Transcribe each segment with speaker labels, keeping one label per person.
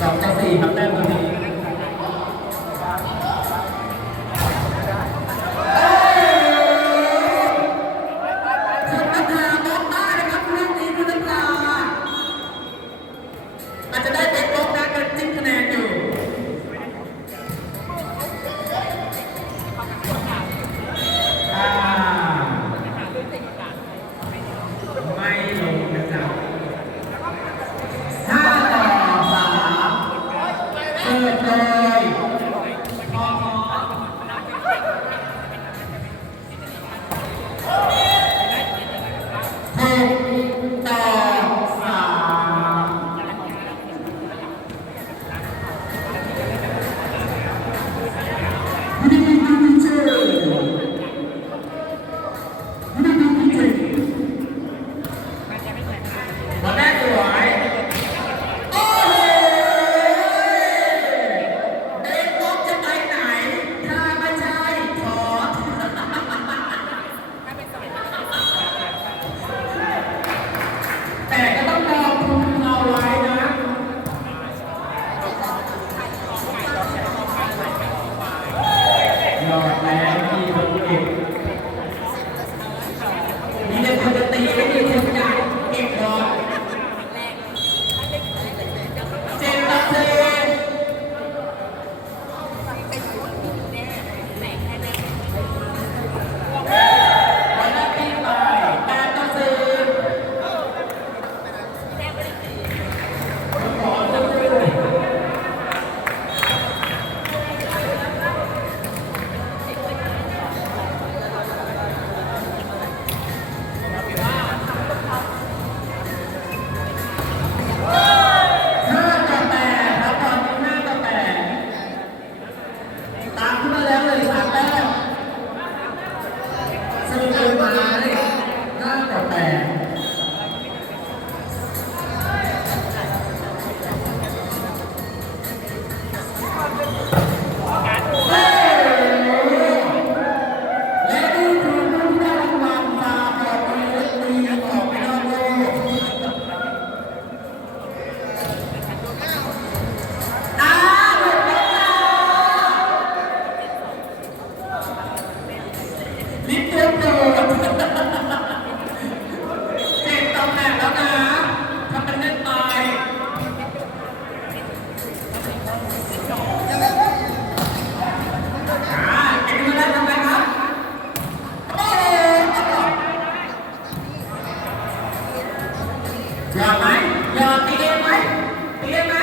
Speaker 1: สองต่อสี่ครับแต้มครับ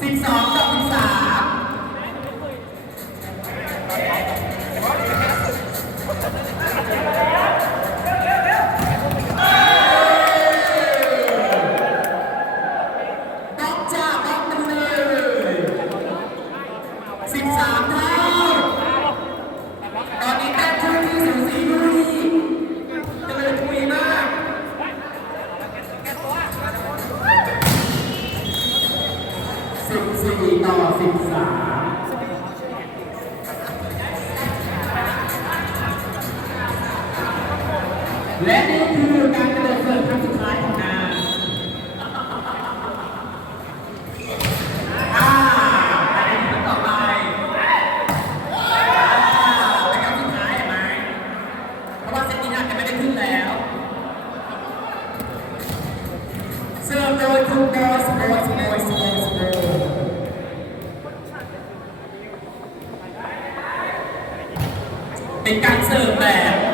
Speaker 1: 12 14 ต่อ 13และนี่ ป็นการเสิร์ฟแบบ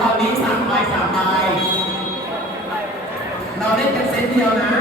Speaker 1: ตอนนี้สามใบสามใบเราเล่นกันเซตเดียวนะ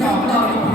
Speaker 1: สองดอก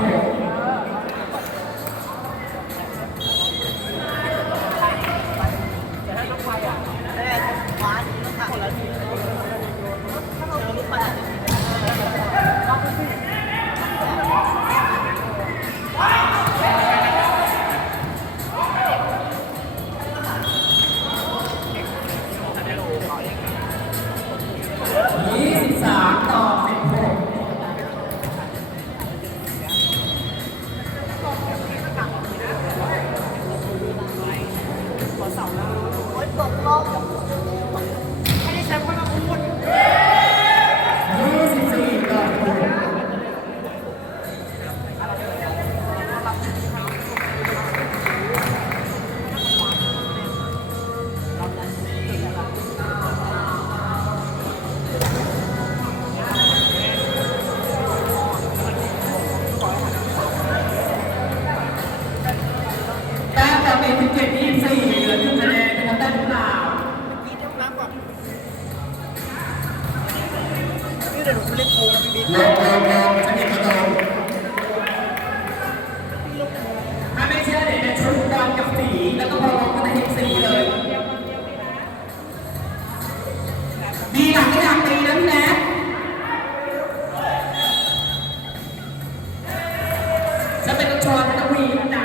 Speaker 1: จะเป็นชอนตะวีนะ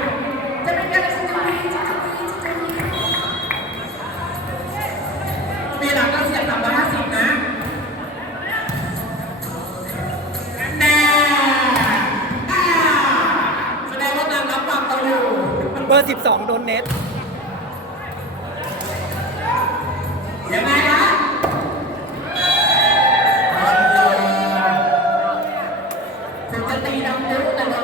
Speaker 1: จะเป็นการสตวีจะจะวีจะวีปีหลังก็เสียต่ำกว่าห้าสิบนะแน่แสดงว่านาง
Speaker 2: รั
Speaker 1: บค
Speaker 2: วา
Speaker 1: มตะลูเบอร์สิบสอ
Speaker 2: งโดนเน็ต
Speaker 1: ยังไงคะคุณจะตีดังเนื้อแต่เรา